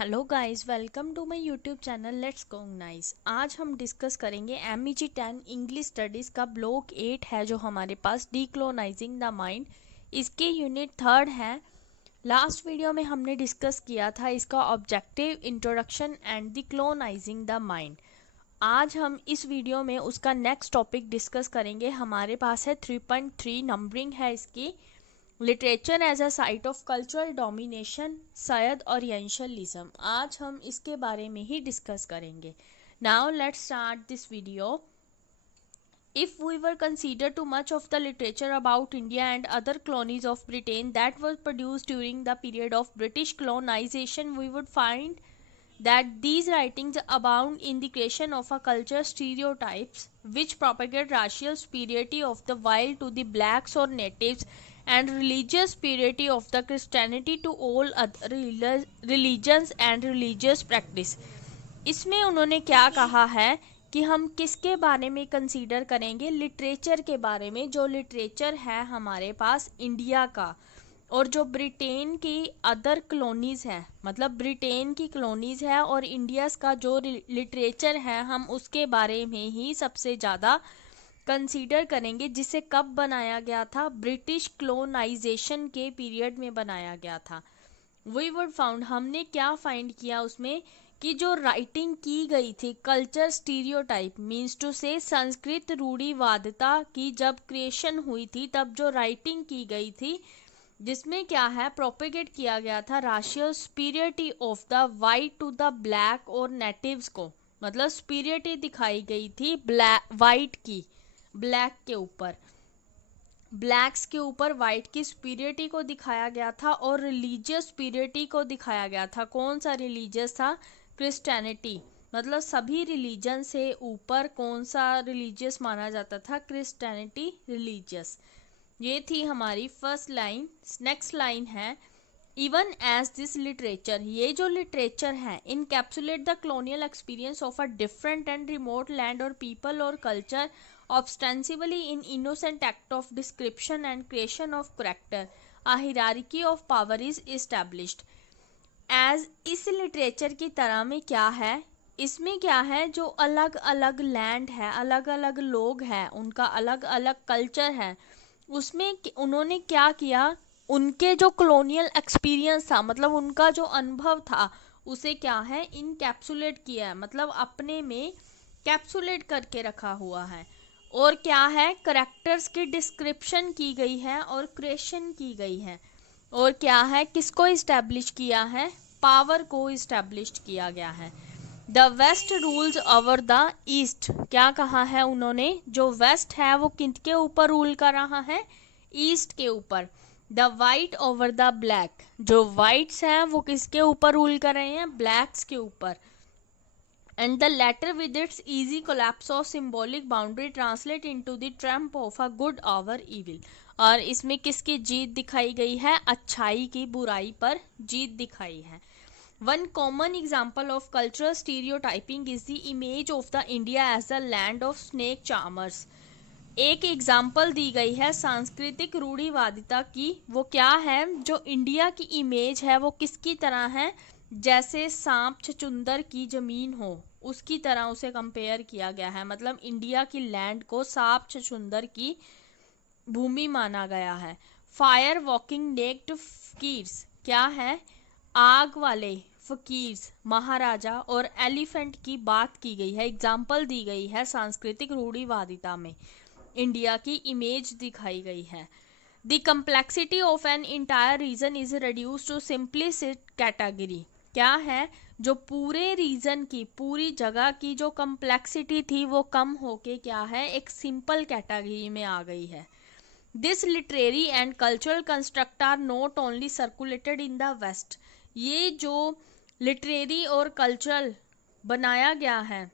Hello guys, welcome to my YouTube channel let's go nice. आज हम discuss करेंगे MEG 10 English studies का block 8 है जो हमारे पास डीक्लोनाइजिंग द माइंड। इसके यूनिट 3 है। लास्ट वीडियो में हमने डिस्कस किया था इसका objective, introduction and decolonising the mind. आज हम इस वीडियो में उसका नेक्स्ट टॉपिक डिस्कस करेंगे। हमारे पास है 3.3 नंबरिंग है इसकी। Literature as a site of cultural domination, Said orientalism. आज हम इसके बारे में ही डिस्कस करेंगे। Now let's start this video. If we were consider too much of the literature about India and other colonies of Britain that was produced during the period of British colonization, we would find that these writings abound in the creation of a culture stereotypes which propagate racial superiority of the wild to the blacks or natives and religious superiority of the Christianity to all other religions and religious practice। इसमें उन्होंने क्या कहा है कि हम किसके बारे में कंसीडर करेंगे, लिटरेचर के बारे में। जो लिटरेचर है हमारे पास इंडिया का और जो ब्रिटेन की अदर कॉलोनीज़ है, मतलब ब्रिटेन की कॉलोनीज़ है और इंडिया का जो लिटरेचर है हम उसके बारे में ही सबसे ज़्यादा कंसीडर करेंगे, जिसे कब बनाया गया था, ब्रिटिश कॉलोनाइजेशन के पीरियड में बनाया गया था। वी वुड फाउंड, हमने क्या फाइंड किया उसमें कि जो राइटिंग की गई थी, कल्चर स्टीरियोटाइप मीन्स टू से संस्कृत रूढ़िवादिता की जब क्रिएशन हुई थी तब जो राइटिंग की गई थी जिसमें क्या है, प्रोपेगेट किया गया था racial superiority of the white to the black और नेटिव्स को। मतलब सुपीरियरिटी दिखाई गई थी ब्लैक वाइट की ब्लैक के ऊपर, ब्लैक्स के ऊपर वाइट की सुपीरियरिटी को दिखाया गया था और रिलीजियस सुपीरियरिटी को दिखाया गया था। कौन सा रिलीजियस था, क्रिश्चियनिटी। मतलब सभी रिलीजन से ऊपर कौन सा रिलीजियस माना जाता था, क्रिश्चियनिटी रिलीजियस। ये थी हमारी फर्स्ट लाइन। नेक्स्ट लाइन है, इवन एज दिस लिटरेचर, ये जो लिटरेचर है encapsulate the colonial experience of a different and remote land और पीपल और culture ostensibly in innocent act of description and creation of character, a hierarchy of power is established। As इस literature की तरह में क्या है, इसमें क्या है, जो अलग अलग लैंड है, अलग अलग लोग हैं, उनका अलग अलग कल्चर है, उसमें उन्होंने क्या किया, उनके जो कॉलोनियल एक्सपीरियंस था, मतलब उनका जो अनुभव था उसे क्या है, इनकैप्सुलेट किया है, मतलब अपने में कैप्सुलेट करके रखा हुआ है। और क्या है, करेक्टर्स की डिस्क्रिप्शन की गई है और क्रिएशन की गई है। और क्या है, किसको इस्टेब्लिश किया है, पावर को इस्टेब्लिश किया गया है। The west rules over the east, क्या कहा है उन्होंने, जो वेस्ट है वो किसके ऊपर रूल कर रहा है, ईस्ट के ऊपर। The white over the black, जो वाइट्स हैं वो किसके ऊपर रूल कर रहे हैं, ब्लैक्स के ऊपर। And the latter with its easy collapse of symbolic boundary translate into the triumph of a good over evil। और इसमें किसकी जीत दिखाई गई है, अच्छाई की बुराई पर जीत दिखाई है। One common example of cultural stereotyping is the image of the India as the land of snake charmers। एक एग्जाम्पल दी गई है सांस्कृतिक रूढ़िवादिता की, वो क्या है, जो इंडिया की इमेज है वो किसकी तरह है, जैसे सांप छचुंदर की जमीन हो उसकी तरह उसे कंपेयर किया गया है। मतलब इंडिया की लैंड को सांप छचुंदर की भूमि माना गया है। फायर वॉकिंग नेक्ड फकीर्स, क्या है, आग वाले फकीर्स, महाराजा और एलिफेंट की बात की गई है, एग्जाम्पल दी गई है सांस्कृतिक रूढ़िवादिता में, इंडिया की इमेज दिखाई गई है। The complexity of an entire region is reduced to simplistic category, क्या है, जो पूरे रीजन की, पूरी जगह की जो कम्प्लेक्सिटी थी वो कम होके क्या है, एक सिंपल कैटेगरी में आ गई है। This literary and cultural construct are not only circulated in the west, ये जो लिटरेरी और कल्चरल बनाया गया है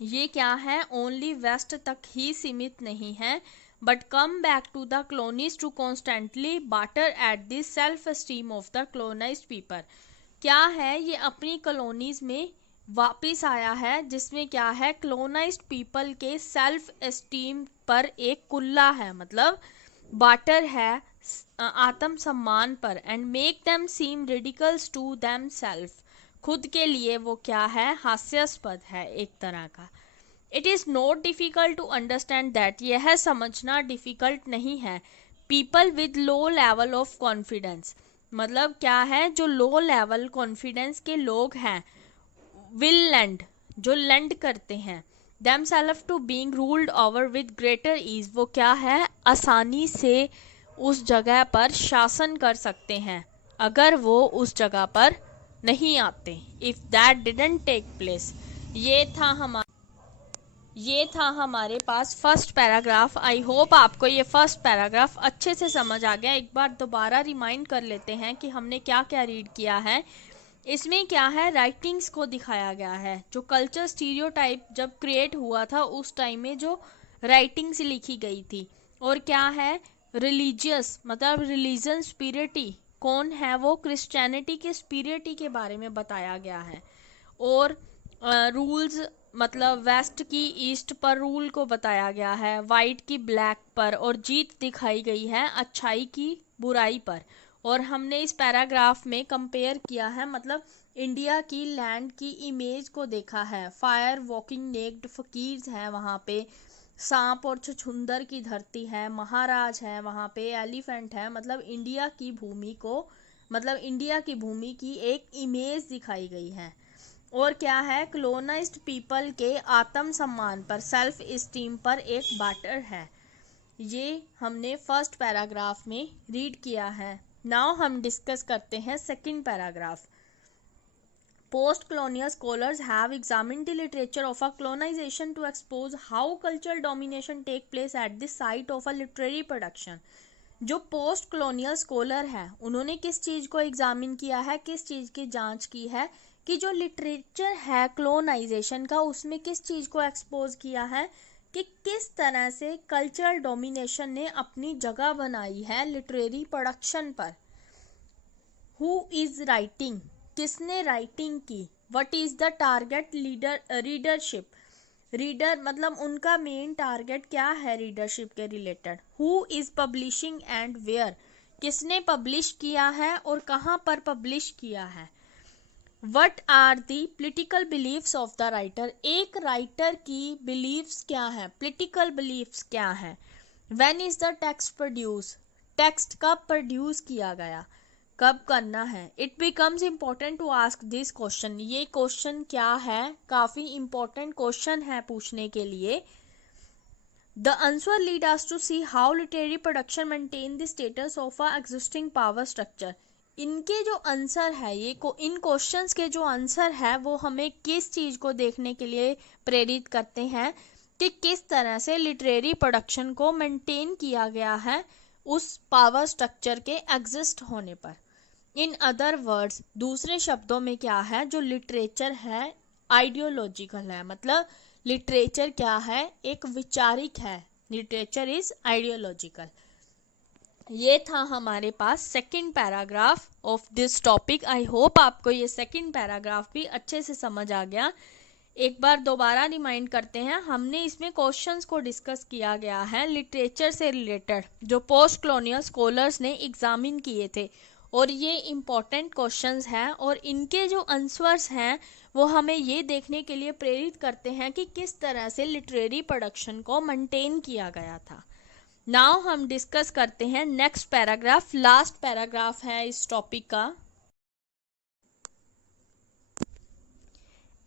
ये क्या है, ओनली वेस्ट तक ही सीमित नहीं है, but come back to the colonies to constantly batter at the self esteem of the colonised people. क्या है, ये अपनी कॉलोनीज में वापस आया है, जिसमें क्या है, कॉलोनाइज्ड पीपल के सेल्फ एस्टीम पर एक कुल्ला है, मतलब बाटर है आत्म सम्मान पर, and make them seem ridiculous to them self, खुद के लिए वो क्या है, हास्यास्पद है एक तरह का। It is not difficult to understand that, यह समझना डिफ़िकल्ट नहीं है। People with low level of confidence, मतलब क्या है, जो लो लेवल कॉन्फिडेंस के लोग हैं, विल लेंड, जो लेंड करते हैं, themselves to being ruled over with greater ease, वो क्या है, आसानी से उस जगह पर शासन कर सकते हैं अगर वो उस जगह पर नहीं आते। If that didn't take place, ये था हमारे पास फर्स्ट पैराग्राफ। आई होप आपको ये फर्स्ट पैराग्राफ अच्छे से समझ आ गया। एक बार दोबारा रिमाइंड कर लेते हैं कि हमने क्या क्या रीड किया है। इसमें क्या है, राइटिंग्स को दिखाया गया है, जो कल्चर स्टीरियोटाइप जब क्रिएट हुआ था उस टाइम में जो राइटिंग्स लिखी गई थी। और क्या है, रिलीजियस, मतलब रिलीजन स्पिरिटी, कौन है वो, क्रिश्चियनिटी के स्पिरिटी के बारे में बताया गया है। और रूल्स, मतलब वेस्ट की ईस्ट पर रूल को बताया गया है, वाइट की ब्लैक पर, और जीत दिखाई गई है अच्छाई की बुराई पर। और हमने इस पैराग्राफ में कंपेयर किया है, मतलब इंडिया की लैंड की इमेज को देखा है। फायर वॉकिंग नेक्ड फकीर्स हैं वहाँ पे, सांप और छछूंदर की धरती है, महाराज है वहाँ पे, एलिफेंट है, मतलब इंडिया की भूमि को, मतलब इंडिया की भूमि की एक इमेज दिखाई गई है। और क्या है, क्लोनाइज्ड पीपल के आत्म सम्मान पर, सेल्फ इस्टीम पर एक बैटर है। ये हमने फर्स्ट पैराग्राफ में रीड किया है। नाउ हम डिस्कस करते हैं second paragraph. Post colonial scholars have examined the literature of a colonization to expose how cultural domination take place at the site of a literary production। जो post colonial scholar है उन्होंने किस चीज़ को examine किया है, किस चीज़ की जांच की है कि जो लिटरेचर है colonization का, उसमें किस चीज़ को एक्सपोज किया है कि किस तरह से कल्चरल डोमिनेशन ने अपनी जगह बनाई है लिटरेरी प्रोडक्शन पर। हु इज राइटिंग, किसने राइटिंग की, what is the target readership, reader मतलब उनका मेन टारगेट क्या है रीडरशिप के related. Who is publishing and where, किसने पब्लिश किया है और कहाँ पर पब्लिश किया है। What are the political beliefs of the writer, एक राइटर की बिलीफ्स क्या है, पोलिटिकल बिलीफ्स क्या है। When is the text produce, text कब प्रोड्यूस किया गया, कब करना है। It becomes important to ask this question, ये क्वेश्चन क्या है, काफ़ी इम्पोर्टेंट क्वेश्चन है पूछने के लिए। The answer lead us to see how literary production maintain the status of a existing power structure. इनके जो आंसर है, इन क्वेश्चंस के जो आंसर है वो हमें किस चीज़ को देखने के लिए प्रेरित करते हैं कि किस तरह से लिटरेरी प्रोडक्शन को मेंटेन किया गया है उस पावर स्ट्रक्चर के एग्जिस्ट होने पर। इन अदर वर्ड्स, दूसरे शब्दों में क्या है, जो लिटरेचर है आइडियोलॉजिकल है, मतलब लिटरेचर क्या है, एक विचारिक है। Literature is ideological. ये था हमारे पास second paragraph of this topic. I hope आपको ये सेकंड पैराग्राफ भी अच्छे से समझ आ गया। एक बार दोबारा रिमाइंड करते हैं, हमने इसमें क्वेश्चंस को डिस्कस किया गया है लिटरेचर से रिलेटेड, जो पोस्ट कॉलोनियल स्कॉलर्स ने एग्जामिन किए थे। और ये इम्पॉर्टेंट क्वेश्चंस हैं और इनके जो आंसर्स हैं वो हमें ये देखने के लिए प्रेरित करते हैं कि किस तरह से लिटरेरी प्रोडक्शन को मेंटेन किया गया था। नाउ हम डिस्कस करते हैं नेक्स्ट पैराग्राफ, लास्ट पैराग्राफ है इस टॉपिक का।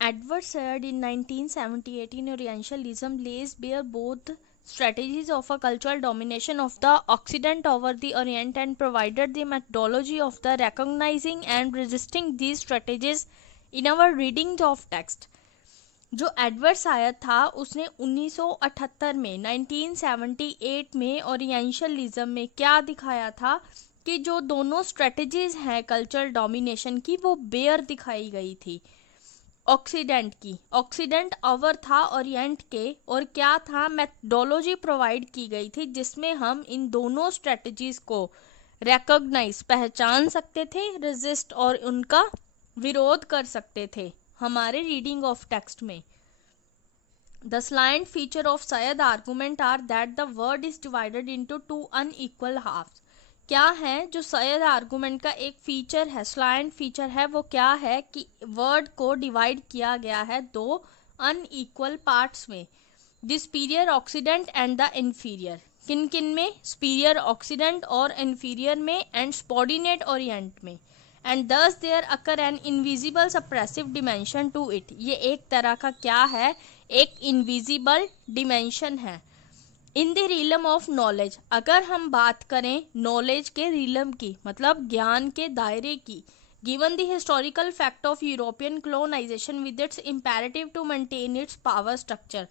Edward Said in 1978 in Orientalism lays bare both strategies of a cultural domination of the Occident over the Orient and provided the methodology of the recognizing and resisting these strategies in our reading of text। जो Edward सायद था उसने 1978 में 1978 में orientalism में क्या दिखाया था कि जो दोनों स्ट्रेटजीज हैं कल्चरल डोमिनेशन की वो बेयर दिखाई गई थी ऑक्सीडेंट की। ऑक्सीडेंट ओवर था ओरिएंट के, और क्या था, मेथडोलॉजी प्रोवाइड की गई थी जिसमें हम इन दोनों स्ट्रेटजीज को रिकॉग्नाइज, पहचान सकते थे, रेजिस्ट और उनका विरोध कर सकते थे हमारे रीडिंग ऑफ टेक्स्ट में। The salient feature of Said argument are that the word is divided into two unequal halves. क्या है जो सैयद आर्गुमेंट का एक फीचर है, स्लाइड फीचर है, वो क्या है कि वर्ड को डिवाइड किया गया है दो अनइक्वल पार्ट्स में, the superior occident and the inferior. किन किन में? सुपीरियर ऑक्सीडेंट और इन्फीरियर में, एंड सबऑर्डिनेट ओरिएंट में। And thus there occur an invisible suppressive dimension to it. ये एक तरह का क्या है? एक इनविजिबल डिमेंशन है। इन द रीलम ऑफ नॉलेज, अगर हम बात करें नॉलेज के रीलम की, मतलब ज्ञान के दायरे की, given the historical fact of European colonisation with its imperative to maintain its power structure.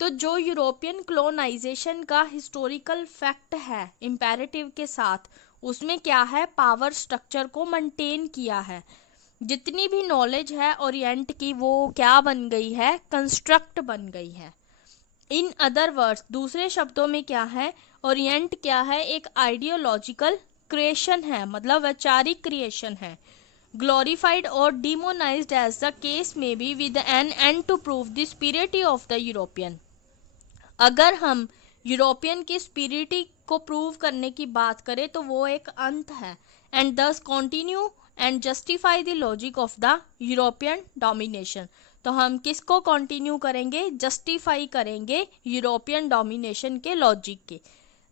तो जो यूरोपियन कॉलोनाइजेशन का हिस्टोरिकल फैक्ट है इम्पेरेटिव के साथ, उसमें क्या है? पावर स्ट्रक्चर को मेंटेन किया है। जितनी भी नॉलेज है ओरिएंट की, वो क्या बन गई है? कंस्ट्रक्ट बन गई है। इन अदर वर्ड्स, दूसरे शब्दों में क्या है? ओरिएंट क्या है? एक आइडियोलॉजिकल क्रिएशन है, मतलब वैचारिक क्रिएशन है। ग्लोरिफाइड और demonised as the case may be with an end to prove the superiority of the European. अगर हम यूरोपियन की स्पिरिटी को प्रूव करने की बात करें तो वो एक अंत है। And thus continue and justify the logic of the European domination. तो हम किसको कंटिन्यू करेंगे? जस्टिफाई करेंगे यूरोपियन डोमिनेशन के लॉजिक के।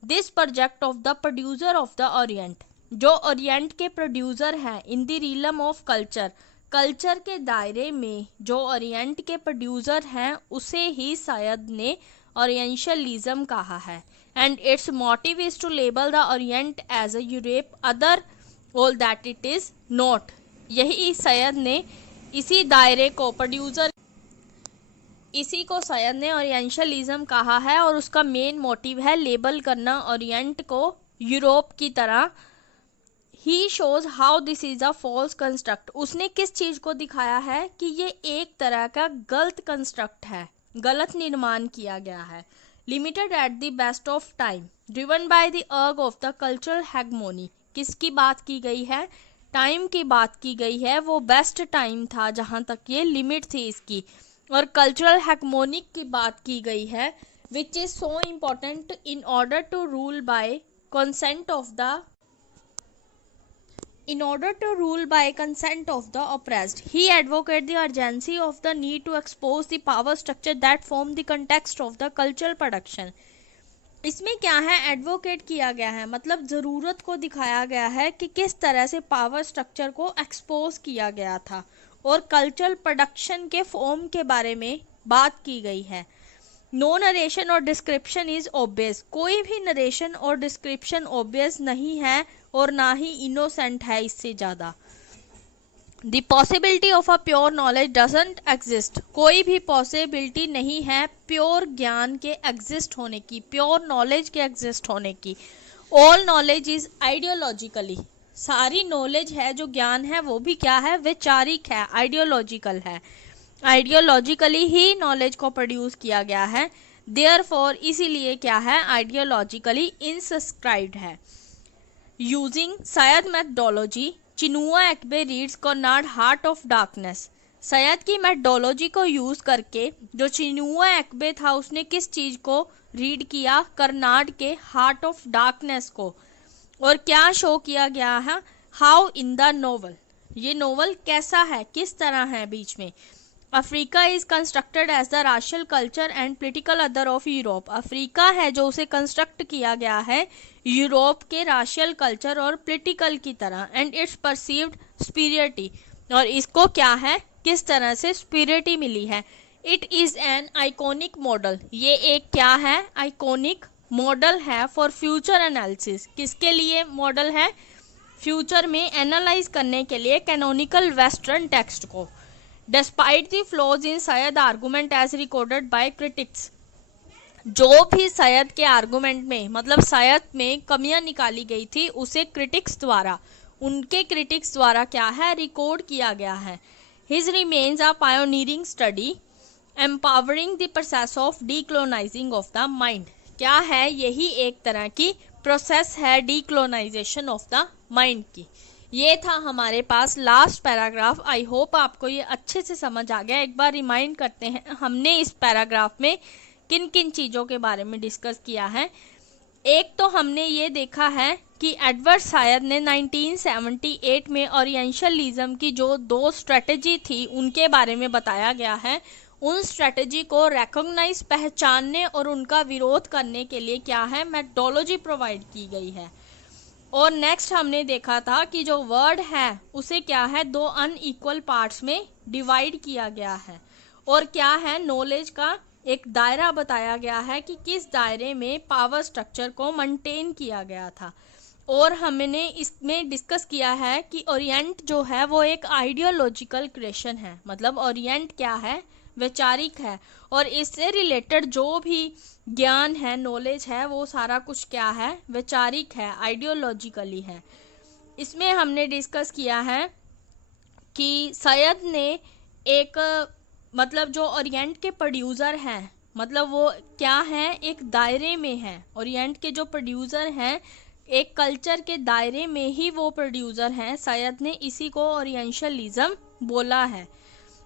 This project of the producer of the Orient, जो ओरिएंट के प्रोड्यूसर हैं in the realm of culture, culture के दायरे में जो ओरिएंट के प्रोड्यूसर हैं, उसे ही शायद ने ओरिएंटलिज्म कहा है। And its motive is to label the orient as a Europe other all that it is not. यही सैयद ने इसी दायरे को प्रोड्यूसर, इसी को सैयद ने ओरिएंटलिज्म कहा है, और उसका मेन मोटिव है लेबल करना ओरिएंट को यूरोप की तरह। He shows how this is a false construct. उसने किस चीज को दिखाया है कि ये एक तरह का गलत कंस्ट्रक्ट है, गलत निर्माण किया गया है। Limited at the best of time, driven by the अर्ग ऑफ द कल्चरल हेगमोनी। किसकी बात की गई है? टाइम की बात की गई है। वो बेस्ट टाइम था जहां तक ये लिमिट थी इसकी, और कल्चरल हेगमोनिक की बात की गई है, which is so important in order to rule by consent of the In order to rule by consent of the oppressed, he advocated the urgency of the need to expose the power structure that form the context of the cultural production. इसमें क्या है? Advocate किया गया है, मतलब ज़रूरत को दिखाया गया है कि किस तरह से पावर स्ट्रक्चर को एक्सपोज किया गया था, और कल्चरल प्रोडक्शन के फॉर्म के बारे में बात की गई है। नो नरेशन और डिस्क्रिप्शन इज ऑब्वियस। कोई भी नरेशन और डिस्क्रिप्शन ऑब्वियस नहीं है, और ना ही इनोसेंट है इससे ज़्यादा। The possibility of a pure knowledge doesn't exist. कोई भी पॉसिबिलिटी नहीं है प्योर ज्ञान के एग्जिस्ट होने की, प्योर नॉलेज के एग्जिस्ट होने की। All knowledge is ideologically. सारी नॉलेज है, जो ज्ञान है, वो भी क्या है? वैचारिक है, आइडियोलॉजिकल है। आइडियोलॉजिकली ही नॉलेज को प्रोड्यूस किया गया है। देयरफॉर इसीलिए क्या है? आइडियोलॉजिकली इंसस्क्राइब्ड है। Using Said methodology, Chinua Achebe reads Conrad Heart of Darkness. Said की मेथडोलॉजी को यूज करके जो चिनुआ एक्बे था, उसने किस चीज को रीड किया? कर्नाड के हार्ट ऑफ डार्कनेस को। और क्या शो किया गया है? हाउ इन द नोवेल, ये नोवेल कैसा है, किस तरह है बीच में। Africa is constructed as the racial culture and political other of Europe. Africa है जो उसे कंस्ट्रक्ट किया गया है यूरोप के राशियल कल्चर और पोलिटिकल की तरह, एंड इट्स परसीव्ड स्पिरिटी। और इसको क्या है? किस तरह से स्पिरिटी मिली है? It is an iconic model. ये एक क्या है? आइकॉनिक मॉडल है फॉर फ्यूचर एनालिसिस। किसके लिए मॉडल है? फ्यूचर में एनालाइज करने के लिए कैनोनिकल वेस्टर्न टेक्स्ट को। Despite the flaws in Syed argument as recorded by critics, जो भी सैयद के आर्गूमेंट में, मतलब सैयद में कमियां निकाली गई थी, उसे क्रिटिक्स द्वारा, उनके क्रिटिक्स द्वारा क्या है? रिकॉर्ड किया गया है। His remains a pioneering study empowering the process of decolonizing of the mind। क्या है? यही एक तरह की प्रोसेस है डीकोलोनाइजेशन ऑफ द माइंड की। ये था हमारे पास लास्ट पैराग्राफ। आई होप आपको ये अच्छे से समझ आ गया। एक बार रिमाइंड करते हैं, हमने इस पैराग्राफ में किन किन चीज़ों के बारे में डिस्कस किया है। एक तो हमने ये देखा है कि एडवर्ड सायर ने 1978 में ओरिएंटलिज्म की जो 2 स्ट्रेटजी थी उनके बारे में बताया गया है। उन स्ट्रेटजी को रिकॉग्नाइज, पहचानने और उनका विरोध करने के लिए क्या है, मेथोडोलॉजी प्रोवाइड की गई है। और नेक्स्ट हमने देखा था कि जो वर्ड है उसे क्या है, 2 अनइक्वल पार्ट्स में डिवाइड किया गया है। और क्या है, नॉलेज का एक दायरा बताया गया है कि किस दायरे में पावर स्ट्रक्चर को मेंटेन किया गया था। और हमने इसमें डिस्कस किया है कि ओरिएंट जो है वो एक आइडियोलॉजिकल क्रिएशन है, मतलब ओरिएंट क्या है, वैचारिक है। और इससे रिलेटेड जो भी ज्ञान है, नॉलेज है, वो सारा कुछ क्या है, वैचारिक है, आइडियोलॉजिकली है। इसमें हमने डिस्कस किया है कि सैयद ने एक, मतलब जो ओरिएंट के प्रोड्यूसर हैं, मतलब वो क्या है, एक दायरे में है। ओरिएंट के जो प्रोड्यूसर हैं एक कल्चर के दायरे में ही वो प्रोड्यूसर हैं। सैयद ने इसी को ओरिएंटलिज्म बोला है।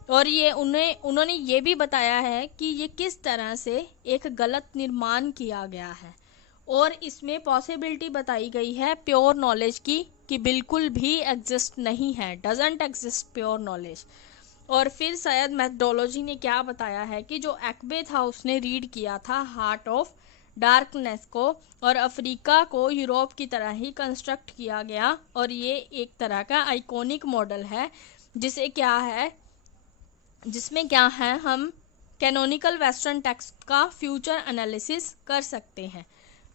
और ये उन्होंने ये भी बताया है कि ये किस तरह से एक गलत निर्माण किया गया है। और इसमें पॉसिबिलिटी बताई गई है प्योर नॉलेज की कि बिल्कुल भी एग्जिस्ट नहीं है, डजंट एग्जिस्ट प्योर नॉलेज। और फिर शायद मेथोडोलॉजी ने क्या बताया है कि जो एक्बे था उसने रीड किया था हार्ट ऑफ डार्कनेस को, और अफ्रीका को यूरोप की तरह ही कंस्ट्रक्ट किया गया। और ये एक तरह का आइकॉनिक मॉडल है जिसमें क्या है, हम कैनोनिकल वेस्टर्न टेक्स्ट का फ्यूचर एनालिसिस कर सकते हैं।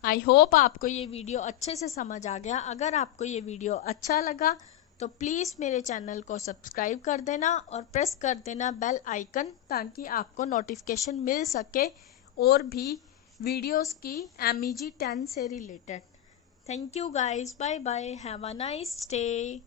आई होप आपको ये वीडियो अच्छे से समझ आ गया। अगर आपको ये वीडियो अच्छा लगा तो प्लीज़ मेरे चैनल को सब्सक्राइब कर देना और प्रेस कर देना बेल आइकन, ताकि आपको नोटिफिकेशन मिल सके और भी वीडियोस की MEG 10 से related. Thank you guys, bye bye, have a nice day.